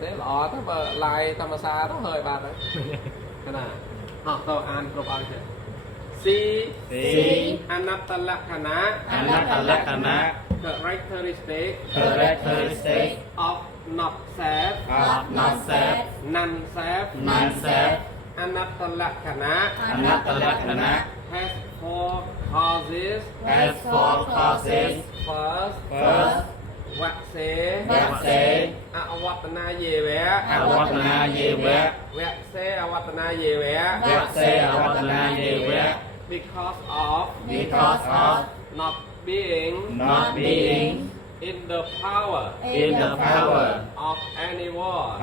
thế lọ đó mà lại tao mà xa đó hơi bà đấy cái nào học tao ăn pro bao giờ si anatalakana characteristic of not self non self anatalakana has four causes firstวักเสอวัตนาเยวะวักเสอวัตนาเยวะ because of not being in the power of anyone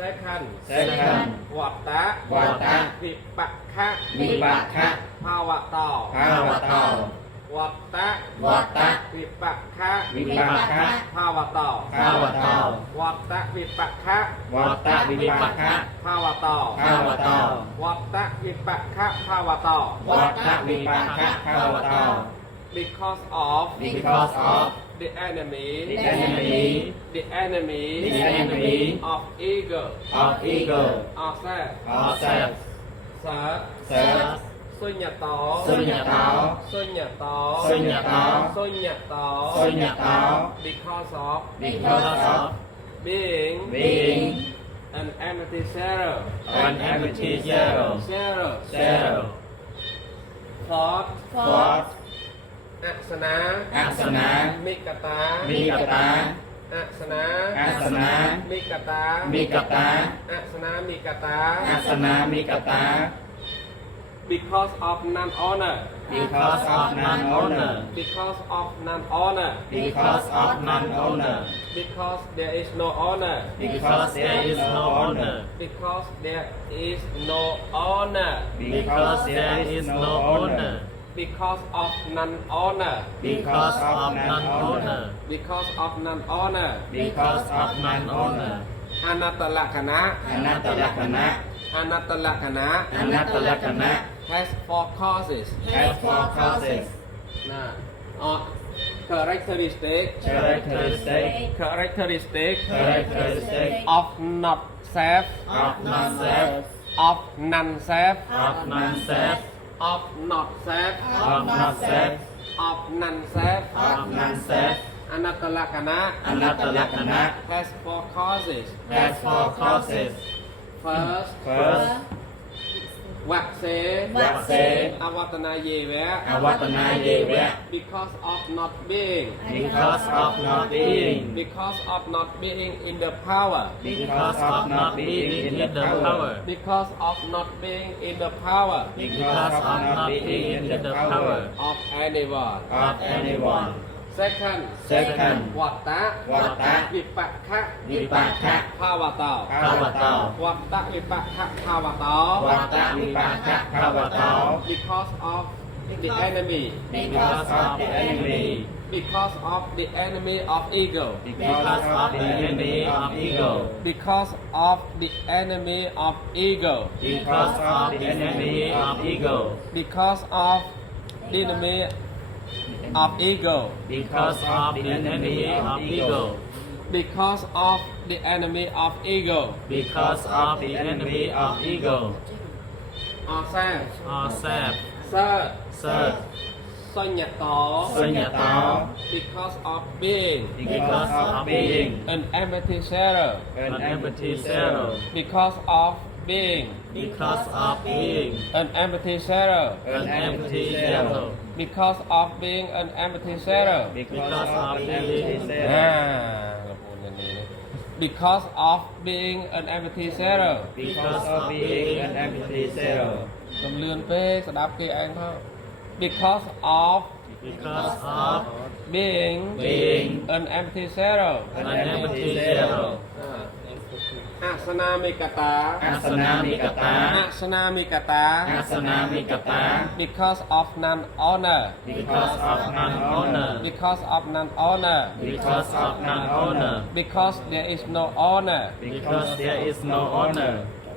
second วัตตะวิปักขะภาวะต่อวัตตะวิปักขะภาวะต่อวัตตะวิปักขะภาวะต่อวัตตะวิปักขะภาวะต่อ because of the enemy of ego of self สุญญตา because of being an empty zero thought อักษณะมิกตาอักษณะมิกตาอักษณะมิกตาbecause of non honor because there is no honor because there is no honor because of non honorอนัตตลักขณะhas four causes characteristic of not self of non self of not self of non self อนัตตลักขณะ has four causes first วักเสอวัตนาเยวะ because of not being in the power because of not being in the power of anyone second วัตตะวิปักขะภาวะต่อวัตตะวิปักขะภาวะต่อ because of the enemy of ego because of the enemy of ego of self third สุญญตา because of being an empty zero because of being an empty zero because of being an empty zero because of being an empty zero ลำเลือนเป้สดับเกยเองเขา because of being an empty zero อักษณามิกตา because of non honor because there is no honor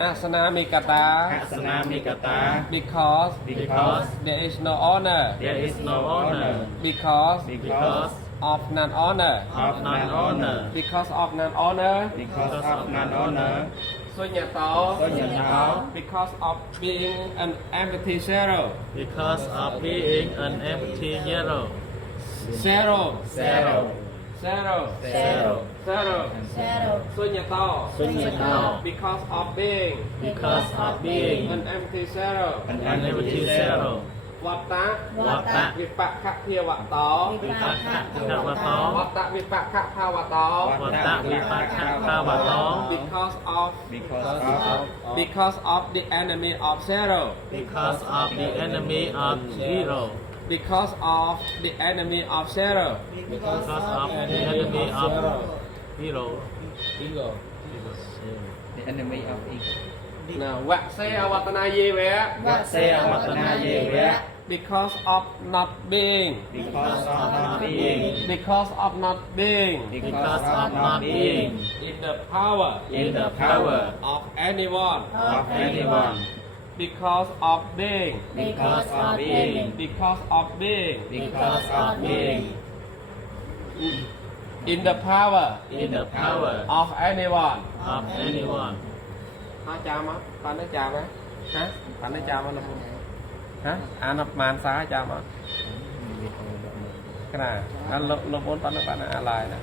อักษณามิกตา because there is no honor because of non-honor of non-honor because of non-honor because of non-honor សុញ្ញតោ Sunyata because of being an empty zero because of being an empty zero zero zero zero zero zero Zero. សុញ្ញតោ Sunyata because of being because of being an empty zero an an empty zero វត្ត វត្តៈ វិបក្ខភាវតោ វិបក្ខភវតោ វត្តវិបក្ខភាវតោ វត្តវិបក្ខភវតោ because of because of the enemy of zero because of the enemy of zero because of the enemy of zero because of the enemy of zero the enemy of ego ណាវៈសេអវតនាយេវៈ Vase avatanayeya because of not being because of not being because of not being because of not being in the power in the power of anyone of anyone because of being because of being because of being because of being in the power in the power of anyone of anyone ហើយចាំមកបានទេចាំហ៎ណាបានទេចាំមកលោកហ៎អានបានសារចាំមកក្រាអាលោកបងបានបានអាឡាយណា